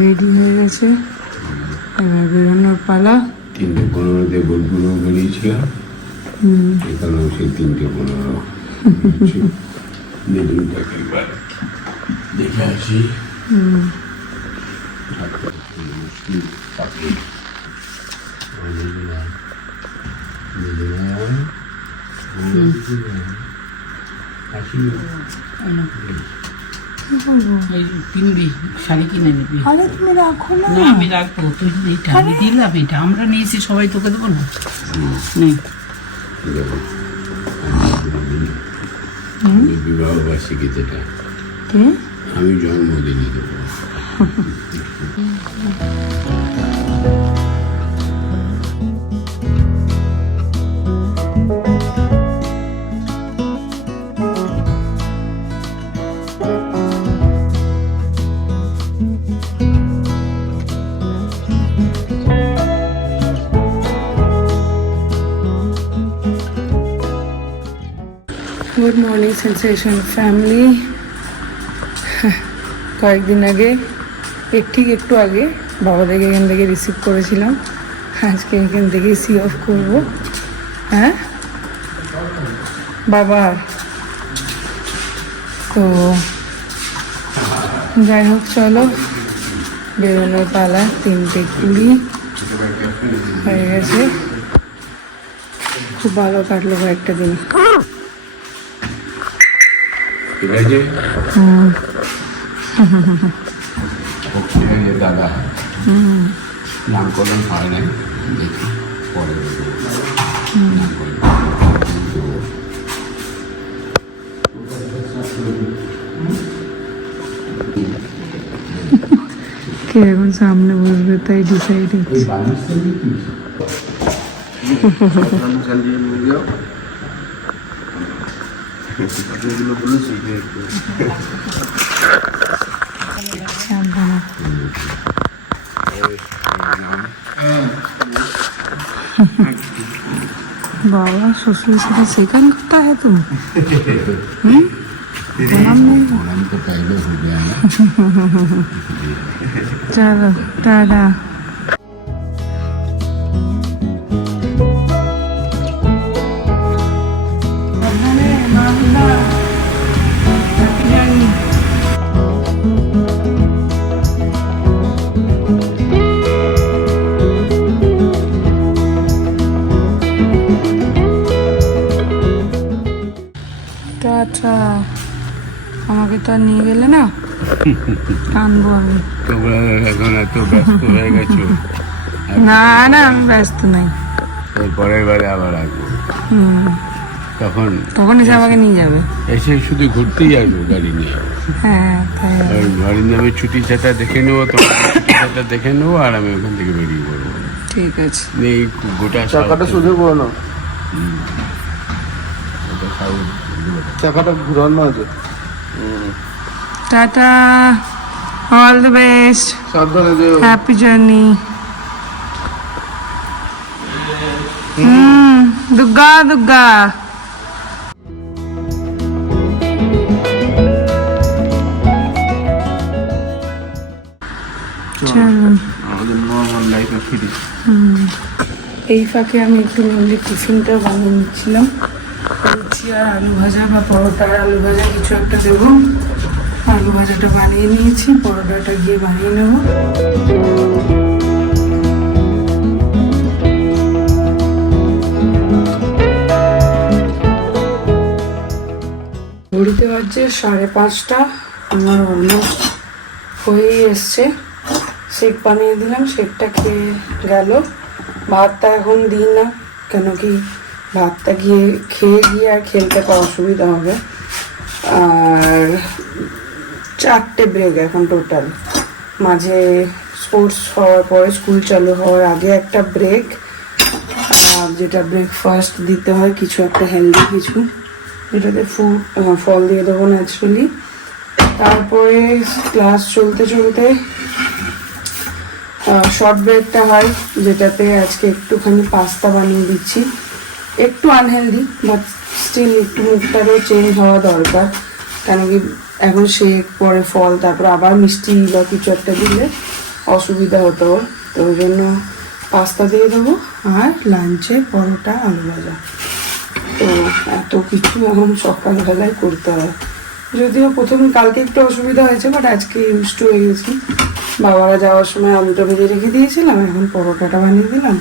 Ready হয়ে গেছে, এবার বেরোনোর পালা। 3:15 বোলপুর বেরিয়েছিলাম, এখানেও সেই 3:15 মিটিংটাকে এবার দেখে আসি। কিনবি শাড়ি কিনে নিবি। আরে তুমি রাখো না। না আমি রাখবো, তুই এটা আমি দিলাম, এটা আমরা নিয়েছি সবাই, তোকে দেবো না। নেই বিবাহ বার্ষিকী যেটা আমি জন্মদিনে দেবো। Good morning sensation family. কয়েকদিন আগে ঠিক একটু আগে বাবাদেরকে এখান থেকে রিসিভ করেছিলাম, আজকে এখান থেকে সি অফ করবো। হ্যাঁ বাবা, তো যাই হোক চলো বেরোনোর পালা। 3:20 হয়ে গেছে। খুব ভালো কাটলো কয়েকটা দিন। দাদা নামকরণ হয় নাই, দেখি পরে কে এখন সামনে বসবে তাই ডিসাইড হচ্ছে। बाबा ससुर से सेकंड करता है तुम? ओणम तो पहले हो गया है। चलो टाटा। আমাকে তো আর নিয়ে গেলে না, টানবো আমি। তোমরা এখন এত ব্যস্ত হয়ে গেছো। না না আমি ব্যস্ত নাই, পরের বারে আবার আসবো। তখন এসে আমাকে নিয়ে যাবে। এসে শুধু ঘুরতেই আসবো গাড়ি নিয়ে। হ্যাঁ তাই গাড়ির নামে ছুটি ছাটা দেখে নেবো, তোমার ছুটি ছাটা দেখে নেবো, আর আমি ওখান থেকে বেরিয়ে পড়বো। ঠিক আছে। এই গোটা চাকাটা সোজা করে নাও, চাকাটা ঘুরানো আছে। টাটা, অল দ্য বেস্ট, সাবধানে যেও। Happy journey. দুর্গা দুর্গা। আমাদের নর্মাল লাইফে ফিরি। এই ফাঁকে আমি একটু মেনলি টিফিনটা বানিয়ে নিচ্ছিলাম, লুচি আর আলু ভাজা বা পরোটা আর আলু ভাজা কিছু একটা দেবো। আলু ভাজাটা বানিয়ে নিয়েছি, পরোটাটা গিয়ে বানিয়ে নেব। ঘড়িতে বাজছে 5:30। আমার অলমোস্ট হয়েই এসছে। শেক বানিয়ে দিলাম, শেকটা খেয়ে গেল। ভাতটা এখন দিই না, কেন কি ভাতটা খেয়ে গিয়ে আর খেলতে অসুবিধা হবে। আর 4টে ব্রেক এখন টোটাল, মাঝে স্পোর্টস হওয়ার পরে স্কুল চালু হওয়ার আগে একটা ব্রেক, যেটা ব্রেকফাস্ট দিতে হয় কিছু একটা হেলদি কিছু, যেটাতে ফল দিয়ে দেবো ন্যাচারালি। তারপরে ক্লাস চলতে চলতে শর্ট ব্রেকটা হয়, যেটাতে আজকে একটুখানি পাস্তা বানিয়ে দিচ্ছি। একটু আনহেলদি বাট স্টিল একটু মুখটারও চেঞ্জ হওয়া দরকার, কেন কি এখন শেক পরে ফল তারপর আবার মিষ্টি বা কিছু একটা দিলে অসুবিধা হতো ওর, তো ওই জন্য পাস্তা দিয়ে দেবো আর লাঞ্চে পরোটা আলু ভাজা। তো এত কিছু এখন সকালবেলায় করতে হয়, যদিও প্রথমে কালকে একটু অসুবিধা হয়েছে, বাট আজকে ইউজড হয়ে গেছি। বাবারা যাওয়ার সময় আলুটা ভেজে রেখে দিয়েছিলাম, এখন পরোটাটা বানিয়ে দিলাম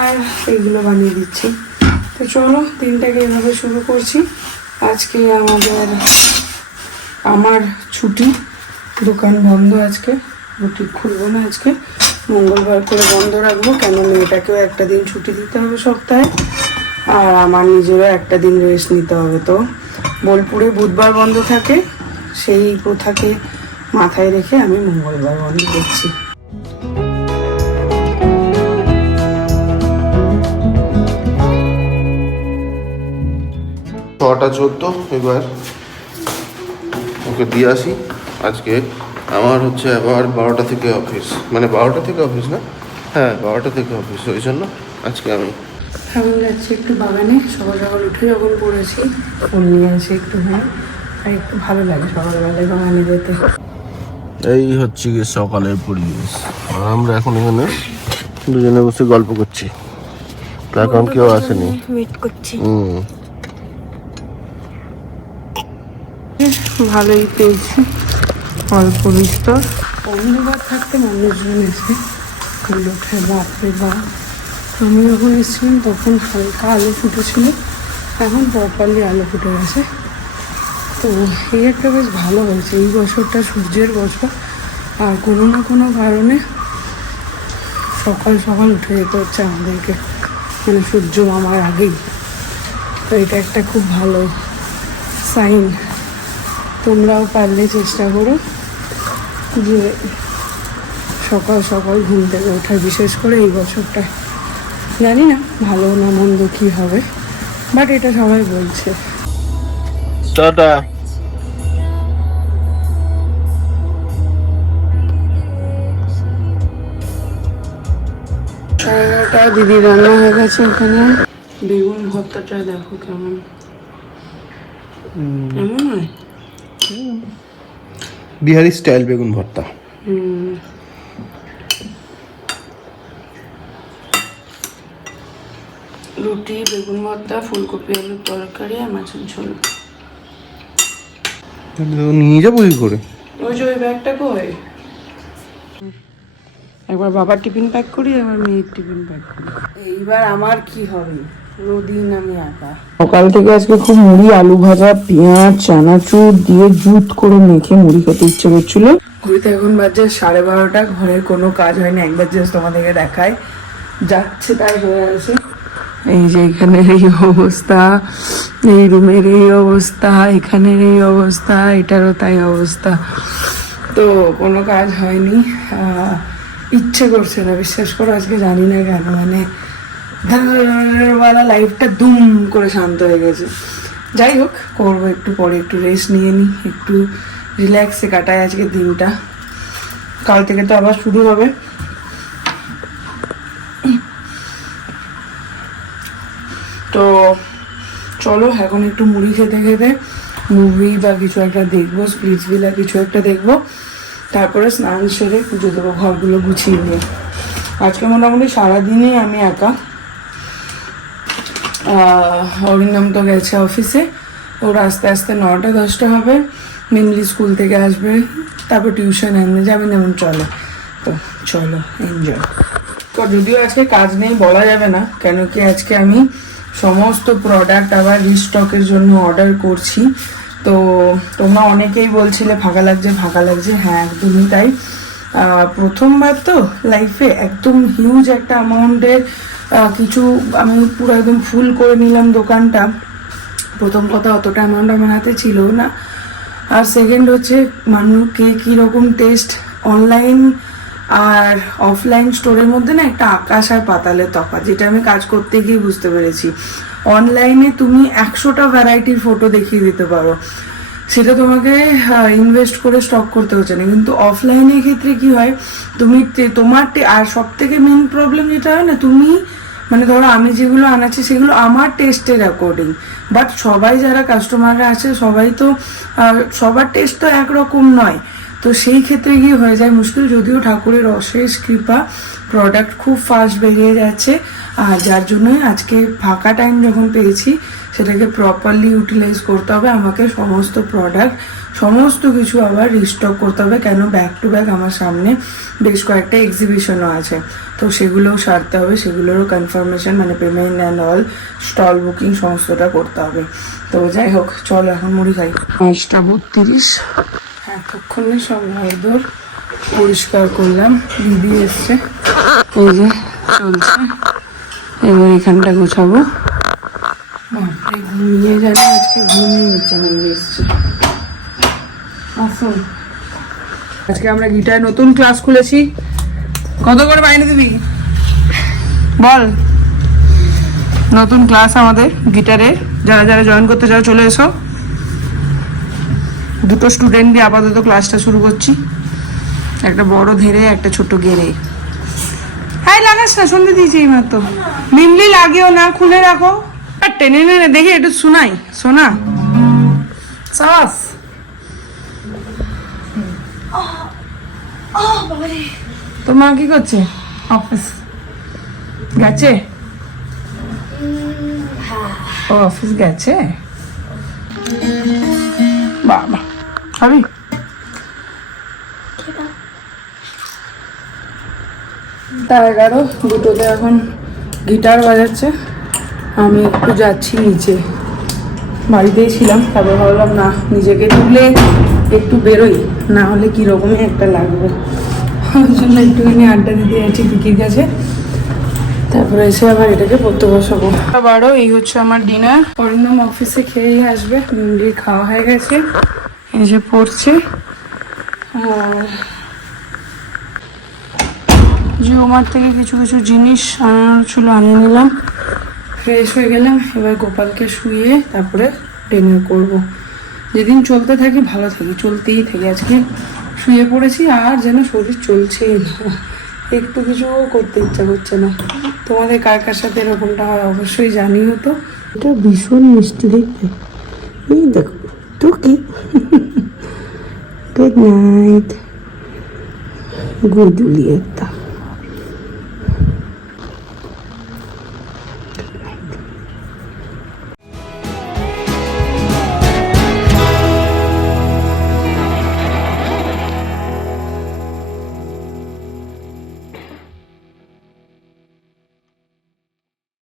আর এইগুলো বানিয়ে দিচ্ছি। তো চলো দিনটাকে এভাবে শুরু করছি। আজকে আমার ছুটি, দোকান বন্ধ আজকে, বুটিক খুলবো না আজকে, মঙ্গলবার করে বন্ধ রাখবো, কেন মেয়েটাকেও একটা দিন ছুটি দিতে হবে সপ্তাহে আর আমার নিজেরও একটা দিন রেস্ট নিতে হবে। তো বোলপুরে বুধবার বন্ধ থাকে, সেই প্রথাকে মাথায় রেখে আমি মঙ্গলবার বন্ধ করছি। 6:14 এবার ওকে দিয়ে আসি। আজকে আমার হচ্ছে আবার 12টা থেকে অফিস, মানে 12টা থেকে অফিস না, হ্যাঁ 12টা থেকে অফিস, ওই জন্য আজকে আমি এখন যাচ্ছি একটু বাগানে। সকাল সকাল উঠে যখন পড়েছি ফোন নিয়ে আসি একটু, হ্যাঁ, আর একটু ভালো লাগে সকালবেলায় বাগানে যেতে। এই হচ্ছে গিয়ে সকালের পরিবেশ, আর আমরা এখন এখানে দুজনে বসে গল্প করছি, এখন কেউ আসেনি, ওয়েট করছি। ভালোই পেয়েছি, অল্প বিস্তর। অন্ধকার থাকতে মানুষজন এসে ফুল ওঠে, বাপরে বাপ। আমি যখন এসেছিলাম তখন হালকা আলো ফুটেছিল, এখন প্রপারলি আলো ফুটে গেছে। তো এই একটা বেশ ভালো হয়েছে, এই বছরটা সূর্যের বছর, আর কোনো না কোনো কারণে সকাল সকাল উঠে যেতে হচ্ছে আমাদেরকে, মানে সূর্য মামার আগেই। তো এটা একটা খুব ভালো সাইন। তোমরাও পারলে চেষ্টা করো যে সকাল সকাল ঘুম থেকে ওঠার, বিশেষ করে এই বছরটা। জানি না ভালো না মন্দ কী হবে, বাট এটা সবাই বলছে। টাটা। খাওয়াটা দিদি রান্না হয়ে গেছে। এখানে বেগুন ভর্তাটা দেখো কেমন, এমন হয় বিহারি স্টাইল বেগুন ভর্তা। রুটি, বেগুন ভর্তা, ফুলকপি আলুর তরকারি আর মাছের ঝোল। নিয়ে যাবো কি করে? ওই যে ওই ব্যাগটা কই, একবার বাবার টিফিন প্যাক করি, এবার মেয়ের টিফিন প্যাক করি। এইবার আমার কি হবে, রোদিন আমি একা। সকাল থেকে আজকে খুব মুড়ি, আলু ভাজা, পেঁয়াজ, চানাচুর দিয়ে জুত করে মেখে মুড়ি খেতে ইচ্ছে করছিল। ঘুরিতে এখন বাজে 12:30, ঘরের কোনো কাজ হয়নি, একবার জাস্ট তোমাদেরকে দেখায়, যাচ্ছে তাই হয়ে আছে। এই যে এখানের এই অবস্থা, এই রুমের এই অবস্থা, এখানের এই অবস্থা, এটারও তাই অবস্থা। তো কোনো কাজ হয়নি, ইচ্ছে করছে না, বিশ্বাস করো আজকে, জানি না কেন, মানে লাইফটা দুম করে শান্ত হয়ে গেছে। যাই হোক, করবো একটু পরে, একটু রেস্ট নিয়ে নিই, একটু রিল্যাক্সে কাটায় আজকে দিনটা, কাল থেকে তো আবার শুরু হবে। তো চলো এখন একটু মুড়ি খেতে খেতে মুভি বা কিছু একটা দেখবো, স্প্লিটসভিলা কিছু একটা দেখবো, তারপরে স্নান সেরে পুজো দেবো, ঘরগুলো গুছিয়ে নিয়ে। আজকে মোটামুটি সারাদিনই আমি একা। অরিন্দম তো গেছে অফিসে, ওর আস্তে আস্তে 9টা-10টা হবে, মেনলি স্কুল থেকে আসবে, তারপর টিউশন এনে যাবে, যেমন চলে। তো চলো এনজয়। তো যদিও আজকে কাজ নেই বলা যাবে না, কেন কি আজকে আমি সমস্ত প্রোডাক্ট আবার রিস্টকের জন্য অর্ডার করছি। তো তোমরা অনেকেই বলছিলে ফাঁকা লাগছে ফাঁকা লাগছে, হ্যাঁ একদমই তাই। প্রথমবার তো লাইফে একদম হিউজ একটা অ্যামাউন্টের কিছু আমি পুরো একদম ফুল করে নিলাম দোকানটা। প্রথম কথা, অতটা অ্যামাউন্ট আমার হাতে ছিল না, আর সেকেন্ড হচ্ছে মানুষকে কীরকম টেস্ট, অনলাইন আর অফলাইন স্টোরের মধ্যে না একটা আকাশ আর পাতালের তফাৎ, যেটা আমি কাজ করতে গিয়ে বুঝতে পেরেছি। অনলাইনে তুমি 100টা ভ্যারাইটির ফটো দেখিয়ে দিতে পারো, সেটা তোমাকে ইনভেস্ট করে স্টক করতে হচ্ছে না, কিন্তু অফলাইনের ক্ষেত্রে কি হয়, তুমি তোমার আর সব থেকে মেন প্রবলেম যেটা হয় না, তুমি মানে ধরো আমি যেগুলো আনাচ্ছি সেগুলো আমার টেস্টের অ্যাকর্ডিং, বাট সবাই যারা কাস্টমাররা আছে সবাই তো সবার টেস্ট তো একরকম নয়, তো সেই ক্ষেত্রে গিয়ে হয়ে যায় মুশকিল। যদিও ঠাকুরের অশেষ কৃপা প্রোডাক্ট খুব ফাস্ট বেরিয়ে যাচ্ছে, আর যার জন্যই আজকে ফাঁকা টাইম যখন পেয়েছি সেটাকে প্রপারলি ইউটিলাইজ করতে হবে। আমাকে সমস্ত প্রোডাক্ট সমস্ত কিছু আবার রিস্টক করতে হবে, কেন ব্যাক টু ব্যাক আমার সামনে বেশ কয়েকটা এক্সিবিশনও আছে, তো সেগুলোও সারতে হবে, সেগুলোরও কনফার্মেশন মানে payment and all stall booking সমস্তটা করতে হবে। তো যাই হোক, চল এখন মুড়ি খাই। 5:32 এতক্ষণে সব ঘরদোর পরিষ্কার করলাম, দিদি এসছে, এই যে চলছে, এবার এখানটা গোছাবো। বাপরে ঘুমিয়ে জানি আজকে ঘুমিয়ে হচ্ছে না, এসছে। আসুন, আজকে আমরা গিটার নতুন ক্লাস খুলেছি। কত করে বাইরে দিবি বল? নতুন ক্লাস আমাদের গিটারে, যারা যারা জয়েন করতে চাও চলে এসো। 2টো স্টুডেন্ট দিয়ে আপাতত ক্লাসটা শুরু করছি, একটা বড় ধেরে একটা ছোট গেরে। হ্যাঁ লাগাস না, শুনতে দিয়েছি এই মাত্র। মিমলি লাগেও না, খুলে রাখো আর টেনে টেনে দেখি একটু শোনাই, শোনা সাস। তো মা কি করছে? অফিস গেছে? ও অফিস গেছে, বাবা খাবি? তা 11, 2টোতে এখন গিটার বাজাচ্ছে। আমি একটু যাচ্ছি নিচে, বাড়িতেই ছিলাম, তারপর ভাবলাম না নিজেকে তুলে একটু বেরোই, না হলে কীরকমই একটা লাগবে, ওই জন্য একটুখানি আড্ডা দিতে যাচ্ছি পিকির কাছে, তারপরে এসে আবার এটাকে পড়তে বসাবো। আবারও এই হচ্ছে আমার ডিনার। অরিন্দম অফিসে খেয়েই আসবে, মিমলির খাওয়া হয়ে গেছে, এসে পড়ছে। আর জিওমার্ট থেকে কিছু কিছু জিনিস আনার ছিল আনিয়ে নিলাম, ফ্রেশ হয়ে গেলাম। এবার গোপালকে শুয়ে তারপরে ডিনার করব। যেদিন চলতে থাকি ভালো থাকি, চলতেই থাকি। আজকে শুয়ে পড়েছি আর যেন শরীর চলছেই না, একটু কিছু করতে ইচ্ছা করছে না। তোমাদের কার কার সাথে এরকমটা হয় অবশ্যই জানিও তো। এটা ভীষণ মিষ্টি দেখবে, এই দেখো তো কি। গুড নাইট, গুডুলি একটা।